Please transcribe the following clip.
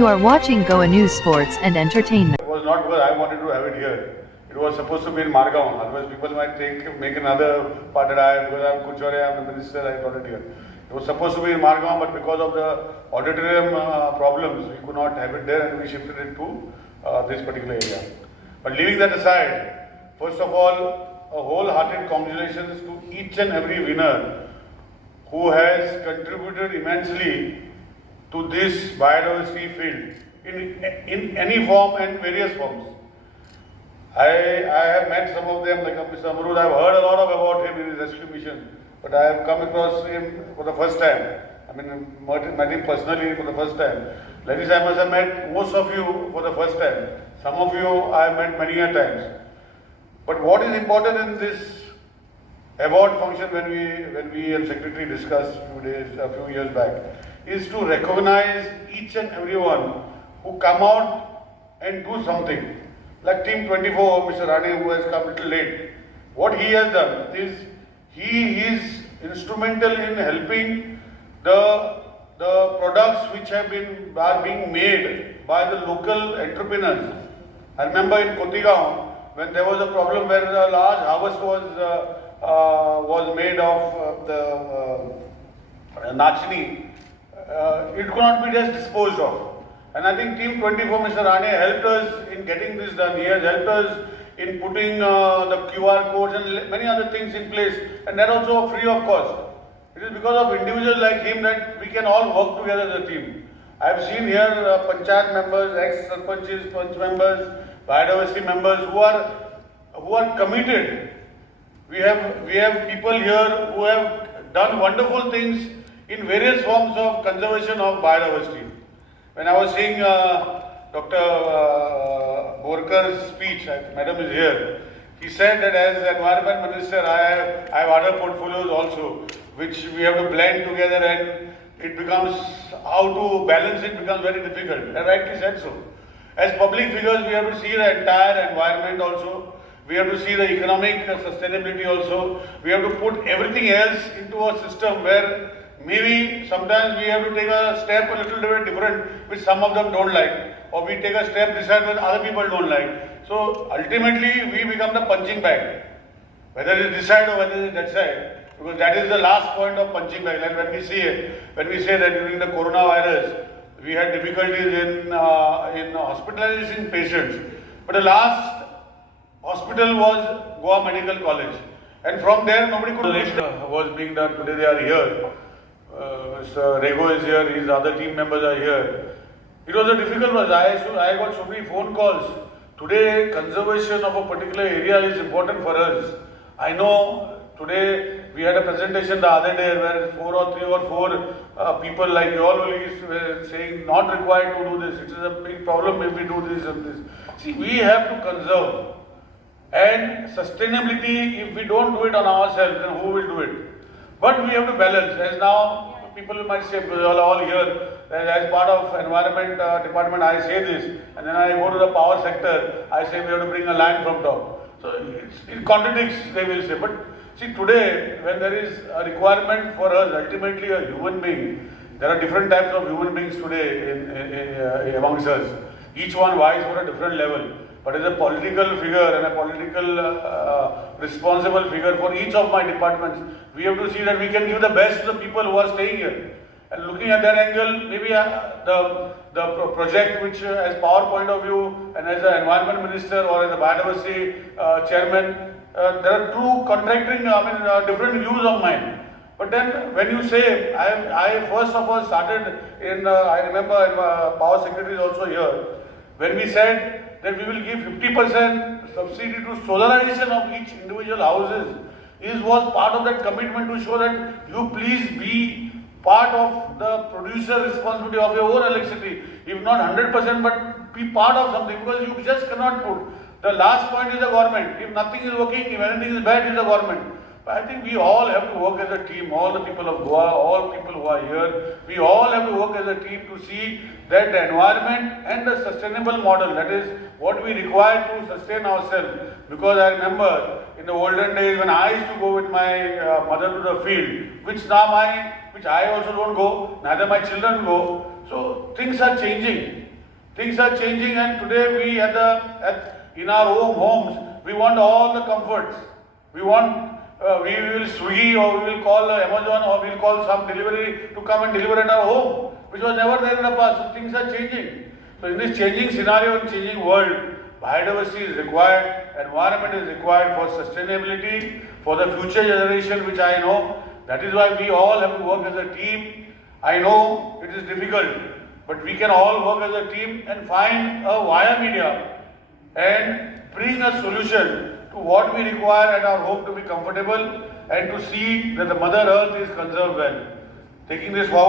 You are watching Goa News Sports and Entertainment. It was not because I wanted to have it here. It was supposed to be in Margaon. Otherwise, people might make another part that because I'm Kuchore, I'm the minister, I brought it here. It was supposed to be in Margaon, but because of the auditorium problems, we could not have it there, and we shifted it to this particular area. But leaving that aside, first of all, a wholehearted congratulations to each and every winner who has contributed immensely to this biodiversity field in any form and various forms. I have met some of them, like Mr. Amrud. I have heard a lot about him in his rescue mission, but I have come across him for the first time. I mean, met him personally for the first time. Ladies, I must have met most of you for the first time. Some of you I have met many a times. But what is important in this award function, when we and Secretary discussed a few years back, is to recognize each and everyone who come out and do something. Like Team 24, Mr. Rane, who has come a little late. What he has done is he is instrumental in helping the products which are being made by the local entrepreneurs. I remember in Kotigaon, when there was a problem where a large harvest was made of the nachni, it could not be just disposed of. And I think Team 24, Mr. Rane, helped us in getting this done. He has helped us in putting the QR codes and many other things in place, and that also free of cost. It is because of individuals like him that we can all work together as a team. I have seen here Panchayat members, ex-Sarpanchis, Panch members, biodiversity members who are committed. We have people here who have done wonderful things in various forms of conservation of biodiversity. When I was seeing Dr. Borkar's speech, Madam is here, he said that as Environment Minister, I have other portfolios also, which we have to blend together, and it becomes, how to balance it becomes very difficult. And rightly said so. As public figures, we have to see the entire environment also. We have to see the economic sustainability also. We have to put everything else into a system where maybe sometimes we have to take a step a little bit different, which some of them don't like, or we take a step this side which other people don't like. So ultimately we become the punching bag, whether it's this side or whether it's that side, because that is the last point of punching bag. Like when we say that during the coronavirus we had difficulties in hospitalizing patients, but the last hospital was Goa Medical College, and from there nobody could. Was being done. Today they are here. Mr. Rego is here, his other team members are here. It was a difficult process. I got so many phone calls. Today, conservation of a particular area is important for us. I know today we had a presentation the other day where three or four people like you all were saying not required to do this. It is a big problem if we do this and this. See, we have to conserve. And sustainability, if we don't do it on ourselves, then who will do it? But we have to balance. As now, people might say, because all here, as part of environment department, I say this, and then I go to the power sector, I say we have to bring a line from top. So it contradicts, they will say. But see, today, when there is a requirement for us, ultimately a human being, there are different types of human beings today amongst us. Each one vies for a different level. But as a political figure and a political responsible figure for each of my departments, we have to see that we can give the best to the people who are staying here. And looking at that angle, maybe the project which as power point of view and as an environment minister or as a biodiversity chairman, there are two contradicting, different views of mine. But then when you say, I first of all started in, I remember power secretary is also here, when we said that we will give 50% subsidy to solarization of each individual houses, was part of that commitment to show that you please be part of the producer responsibility of your own electricity, if not 100%, but be part of something, because you just cannot put. The last point is the government. If nothing is working, if anything is bad, it is the government. But I think we all have to work as a team, all the people of Goa, all people who are here, we all have to work as a team to see that the environment and the sustainable model, that is what we require to sustain ourselves. Because I remember in the olden days when I used to go with my mother to the field, which I also don't go, neither my children go. So things are changing. Things are changing, and today we in our own homes, we want all the comforts. We want, we will Swiggy, or we will call Amazon, or we will call some delivery to come and deliver at our home, which was never there in the past. So things are changing. So in this changing scenario and changing world, biodiversity is required, environment is required for sustainability, for the future generation, which I know. That is why we all have to work as a team. I know it is difficult, but we can all work as a team and find a via media and bring a solution to what we require at our home to be comfortable and to see that the Mother Earth is conserved well. Taking this forward.